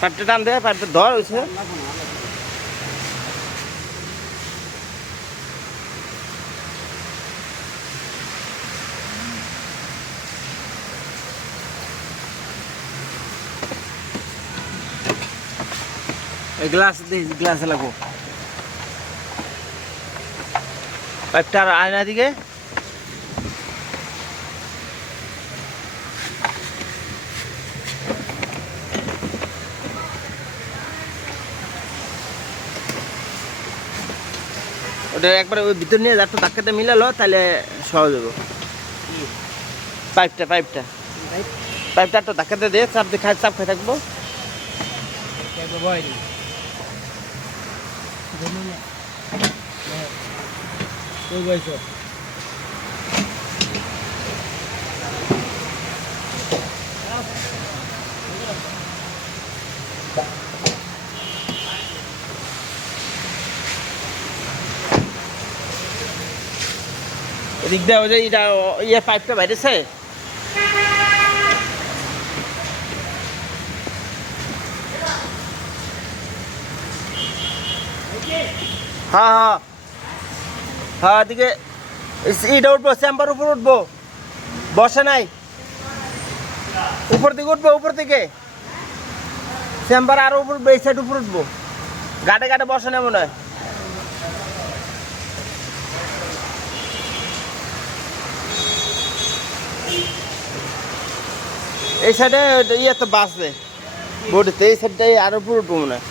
পাইপটা টান দে, পাইপটা ধর হয়েছে। গ্লাস দিস, গ্লাসে লাগবো পাইপটা। আর আয়না দিকে ওটা একবার ওই ভিতর নিয়ে যাতে ধাক্কাতে মিলালো, তাহলে সহজ হবে। পাইপটা পাইপটা পাইপটা একটু ধাক্কাতে দিয়ে চাপ দিয়ে চাপ খাই থাকবো। এদিক দিয়ে ওই যে এটা ইয়ে পাইপটা বাইরেছে। হ্যাঁ হ্যাঁ হ্যাঁ, এদিকে এটা উঠবো, চেম্বার উপর উঠবো, বসে নাই, উপর দিকে উঠবো, উপর দিকে চেম্বার আরো উপর, এই সাইড উপর উঠবো, গাড়ে গাড়ে বসে না মনে হয়। এই সাইডে ইয়ে তো বাসে বডিতে, এই সাইডটাই আরো উপর উঠবো মনে হয়।